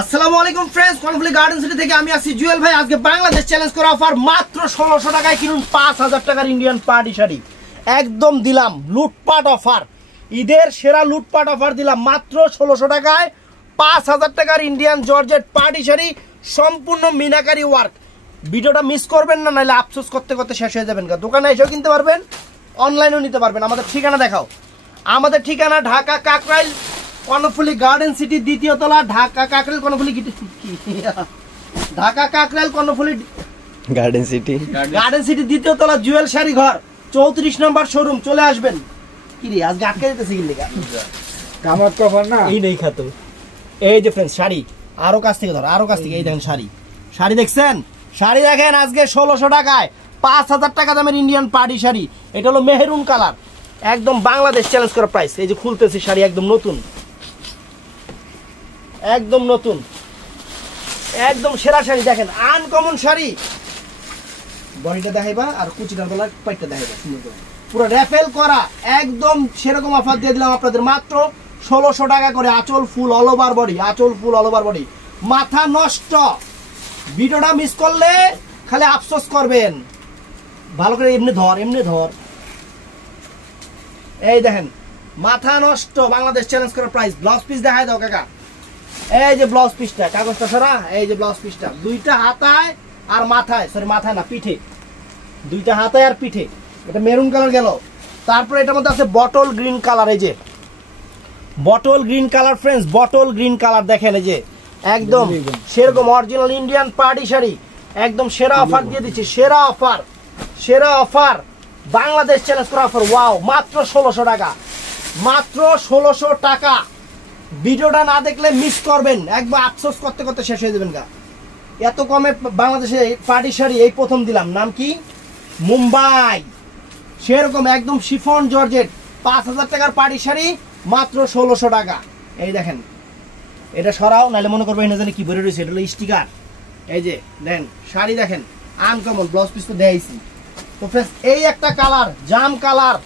আসসালামু আলাইকুম friends, Karnaphuli garden city থেকে আমি আছি জুয়েল ভাই। আজকে বাংলাদেশ চ্যালেঞ্জ করা অফার মাত্র 1600 টাকায় কিনুন 5000 টাকার ইন্ডিয়ান পার্টি শাড়ি। একদম দিলাম লুটপাট অফার, ঈদের সেরা লুটপাট অফার দিলাম মাত্র 1600 টাকায় 5000 টাকার ইন্ডিয়ান জর্জেট পার্টি শাড়ি, সম্পূর্ণ মিনাকারি ওয়ার্ক। ভিডিওটা মিস করবেন না, নাহলে আফসোস করতে করতে শেষ হয়ে যাবেন। দোকানে এসেও কিনতে পারবেন, অনলাইনেও নিতে পারবেন। আমাদের ঠিকানা দেখাও। আমাদের ঠিকানা ঢাকা কাকরাইল কর্ণফুলী গার্ডেন সিটি দ্বিতীয় তলা, ঢাকা কাকরাইল কর্ণফুলী ঢাকা কাকরাইল কর্ণফুলী গার্ডেন সিটি দ্বিতীয় তলা, জুয়েল শাড়ি ঘর 34 নম্বর শোরুম। চলে আসবেন। কি রে আজকে আটকে যেতেছে কি লেগা কামত কভার না এই নেই খাতো। এই যে फ्रेंड्स শাড়ি আরো কাছ থেকে ধর, আরো কাছ থেকে। এই দেখেন শাড়ি দেখছেন, শাড়ি দেখেন আজকে 1600 টাকায় 5000 টাকা দামের ইন্ডিয়ান পার্টি শাড়ি। এটা হলো মেহরুন কালার, একদম বাংলাদেশ চ্যালেঞ্জ করা প্রাইস। এই যে খুলতেছি শাড়ি, একদম নতুন, একদম নতুন, একদম সেরা শাড়ি। দেখেন আনকমন শাড়ি। বডিটা দেখাইবা আর কুচিটার গলা পাইটটা দেখাইবা সুন্দর করে, পুরো র্যাফেল করা। একদম সেরকম অফার দিয়ে দিলাম আপনাদের মাত্র 1600 টাকা করে। আঁচল ফুল অল ওভার বডি, আঁচল ফুল অল ওভার বডি। মাথা নষ্ট, ভিডিওটা মিস করলে খালি আফসোস করবেন। ভালো করে এমনি ধর, এমনি ধর। এই দেখেন মাথা নষ্ট, বাংলাদেশ চ্যালেঞ্জ করার প্রাইস। ব্লাউজ পিস দেখাই দাও কাকা। এই যে ব্লাউজ পিসটা, কাগজটা সরা। এই যে ব্লাউজ পিসটা, দুইটা হাতায় আর মাথায়, সরি মাথায় না পিঠে, দুইটা হাতায় আর পিঠে। এটা মেরুন কালার গেল। তারপরে এটার মধ্যে আছে বটল গ্রিন কালার। এই যে bottle green colour friends, bottle green colour দেখেন। এই যে একদম সেরকম অরিজিনাল ইন্ডিয়ান পার্টি শাড়ি, একদম সেরা অফার দিয়ে দিচ্ছি। সেরা অফার, সেরা অফার, বাংলাদেশ চ্যালেঞ্জ করা অফার। ওয়াও, মাত্র 1600 টাকা, মাত্র 1600 টাকা। ভিডিওটা না দেখলে মিস করবেন, একবার আফসোস করতে করতে শেষ হয়ে যাবেন গা। এত কমে বাংলাদেশে পার্টি শাড়ি এই প্রথম দিলাম। নাম কি? মুম্বাই। সেরকম একদম শিফন জর্জেট 5000 টাকার পার্টি শাড়ি মাত্র 1600 টাকা। এই দেখেন, এটা সরাও, নাহলে মনে করবো এখানে জানি কি বেরো রয়েছে। এটা হলো স্টিকার। এই যে দেখেন শাড়ি দেখেন আনকমন, ব্লাউজ পিস তো দেখাইছি। তো फ्रेंड्स এই একটা কালার, জাম কালার,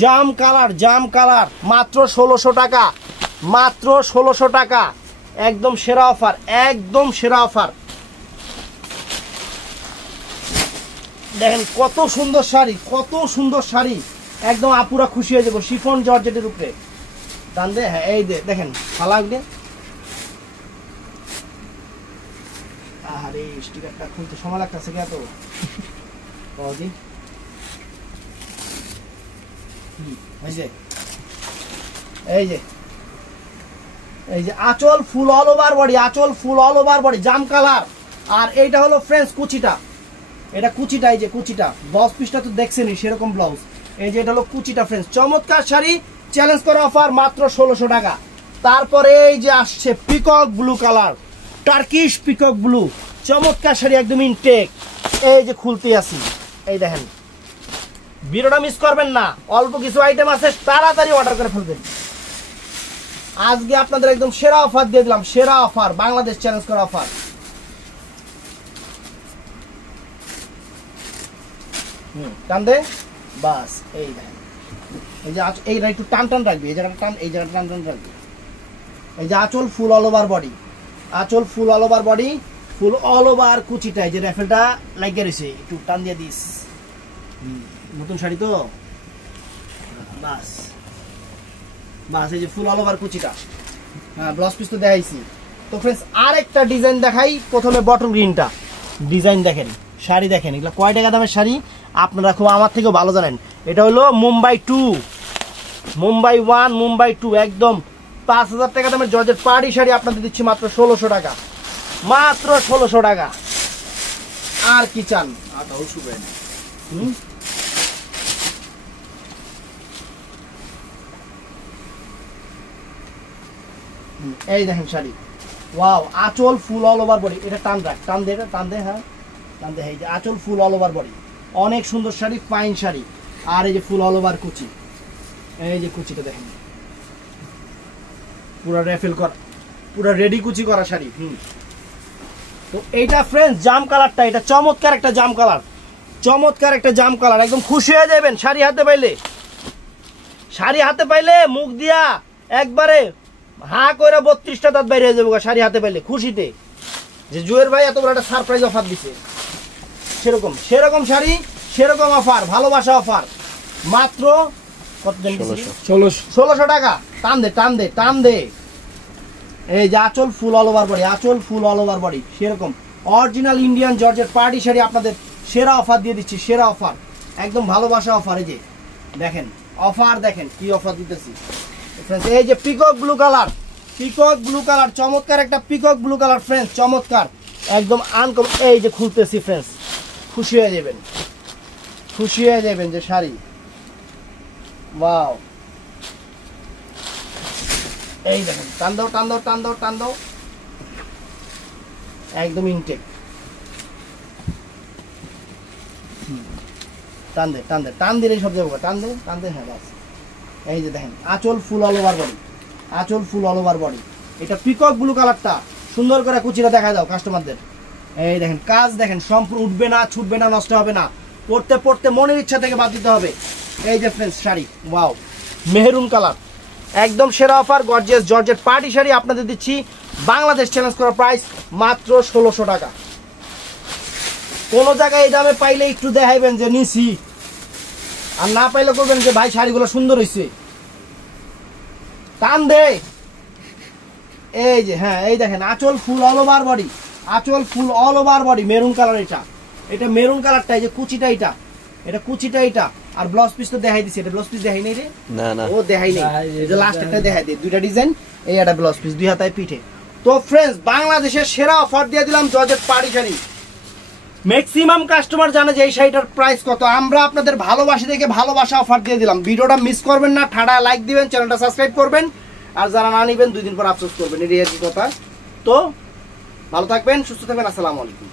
জাম কালার, জাম কালার, মাত্র 1600 টাকা, মাত্র 1600 টাকা। একদম সেরা অফার, একদম সেরা অফার। দেখেন কত সুন্দর শাড়ি, কত সুন্দর শাড়ি, একদম আপুরা খুশি হয়ে যাবো। শিফন জর্জেটের উপরে টান দে। হ্যাঁ এই দে দেখেন ফালা দে। আরে স্টিকারটা খুলতে সময় লাগতেছে কি এত? এই যে এই যে এই যে আঁচল ফুল অল ওভার বডি, আঁচল ফুল অল ওভার বডি, জাম কালার। আর এইটা হলো फ्रेंड्स কুচিটা, এটা কুচিটা। এই যে কুচিটা, ব্লাউজ পিসটা তো দেখছেনই সেরকম ব্লাউজ। এই যে এটা হলো কুচিটা फ्रेंड्स। চমৎকার শাড়ি, চ্যালেঞ্জ করা অফার মাত্র 1600 টাকা। তারপরে এই যে আসছে peacock blue colour, Turkish peacock blue, চমৎকার শাড়ি, একদম ইনটেক। এই যে খুলতে আসি, এই দেখেন। ভিডিওটা মিস করবেন না, অল্প কিছু আইটেম আছে, তাড়াতাড়ি অর্ডার করে ফেলবেন। আজকে আপনাদের একদম সেরা অফার দিয়ে দিলাম, সেরা অফার, বাংলাদেশ চ্যালেঞ্জ করা অফার। টান দে বাস। এই দেখেন এই যে এইটা একটু টান টান রাখবি, এই জায়গাটা টান, এই জায়গাটা টান টান রাখবি। এই যে আঁচল ফুল অল ওভার বডি, আঁচল ফুল অল ওভার বডি, ফুল অল ওভার কুচিটা। এই যে র্যাফেলটা লাগিয়ে রয়েছে, একটু টান দিয়ে দিস। নতুন শাড়ি তো বাস বাস। এই যে ফুল অল ওভার কুচিটা। হ্যাঁ ব্লাউজ পিস তো দেখাইছি। তো फ्रेंड्स আরেকটা ডিজাইন দেখাই। প্রথমে বটল গ্রিনটা ডিজাইন দেখেন, শাড়ি দেখেন। এগুলো কয় টাকা দামের শাড়ি আপনারা খুব আমার থেকেও ভালো জানেন। এটা হলো মুম্বাই 2, মুম্বাই 1, মুম্বাই 2, একদম 5000 টাকা দামের জর্জেট পার্টি শাড়ি আপনাদের দিচ্ছি মাত্র 1600 টাকা, মাত্র 1600 টাকা। আর কি চান? এই দেখেন শাড়ি, ওয়াও, আঁচল ফুল অল ওভার বডি। এটা টান রাখ, টান দে, টান দে, হ্যাঁ টান দে। এই যে আঁচল ফুল অল ওভার বডি, অনেক সুন্দর শাড়ি, ফাইন শাড়ি। আর এই যে ফুল অল ওভার কুচি, এই যে কুচিটা দেখেন, পুরো র্যাফেল করা, পুরো রেডি কুচি করা শাড়ি। তো এইটা फ्रेंड्स জাম কালারটা, এটা চমৎকার একটা জাম কালার, চমৎকার একটা জাম কালার। একদম খুশি হয়ে যাবেন শাড়ি হাতে পাইলে, শাড়ি হাতে পাইলে মুখ দিয়া একবারে হা করে 32টা দাঁত বাইরে হয়ে যাবো শাড়ি হাতে পাইলে খুশিতে, যে জুয়ের ভাই এত বড় একটা সারপ্রাইজ অফার দিছে। সেরকম সেরকম শাড়ি, সেরকম অফার, ভালোবাসা অফার, মাত্র কত জানি 1600 টাকা। টান দে টান দে টান দে। এই যে আঁচল ফুল অল ওভার বডি, আঁচল ফুল অল ওভার বডি, সেরকম original Indian georgette party sari আপনাদের সেরা অফার দিয়ে দিচ্ছি, সেরা অফার, একদম ভালোবাসা অফার। এই যে দেখেন অফার, দেখেন কি অফার দিতেছি। এই যে peacock blue colour, peacock blue colour, চমৎকার একটা পিকক ব্লু কালার ফ্রেন্ডস, চমৎকার একদম আনকমন। এই যে খুলতেছি ফ্রেন্ডস, খুশি হয়ে যাবেন, খুশি হয়ে যাবেন যে শাড়ি, ওয়াও। এই দেখেন টান দাও টান দাও টান দাও টান দাও, একদম ইনটেক, টান দে টান দে টান দিলে সব যাবো, টান দে টান দে। হ্যাঁ বাস। এই যে দেখেন আঁচল ফুল অল ওভার বডি, আঁচল ফুল অল ওভার বডি। এটা পিকক ব্লু কালারটা সুন্দর করে কুচিটা দেখা দাও কাস্টমারদের। এই দেখেন কাজ দেখেন, সম্পূর্ণ উঠবে না, ছুটবে না, নষ্ট হবে না, পড়তে পড়তে মনের ইচ্ছা থেকে বাদ দিতে হবে। এই যে friends sari, wow, Mehrun colour, একদম সেরা offer, gorgeous georgette party sari আপনাদের দিচ্ছি বাংলাদেশ চ্যালেঞ্জ করা প্রাইস মাত্র 1600 টাকা। কোনো জায়গায় এই দামে পাইলে একটু দেখাইবেন যে নিছি, আর না পাইলে করবেন যে ভাই শাড়িগুলো সুন্দর হয়েছে, টান দে। এই যে হ্যাঁ এই দেখেন আঁচল ফুল অল ওভার বডি, আঁচল ফুল all over body, maroon colour. এটা এটা মেরুন কালারটা, এই যে কুচিটা এটা, এটা কুচিটা এটা, আর ব্লাউজ পিস তো দেখাই দিছি। এটা ব্লাউজ পিস দেখাই নেই রে, না না ও দেখাই নেই, এই যে লাস্ট একটা দেখাই দিই, দুইটা ডিজাইন, এই একটা ব্লাউজ পিস, দুই হাতায় পিঠে। তো ফ্রেন্ডস বাংলাদেশের সেরা অফার দিয়ে দিলাম georgette party sari. Maximum customer জানে যে এই শাড়িটার প্রাইস কত, আমরা আপনাদের ভালোবাসি দেখে ভালোবাসা অফার দিয়ে দিলাম। ভিডিওটা মিস করবেন না, ঠাড়া লাইক দিবেন, চ্যানেলটা সাবস্ক্রাইব করবেন, আর যারা না নিবেন 2 দিন পর আফসোস করবেন, এই কথা। তো ভালো থাকবেন, সুস্থ থাকবেন, আসসালামু আলাইকুম।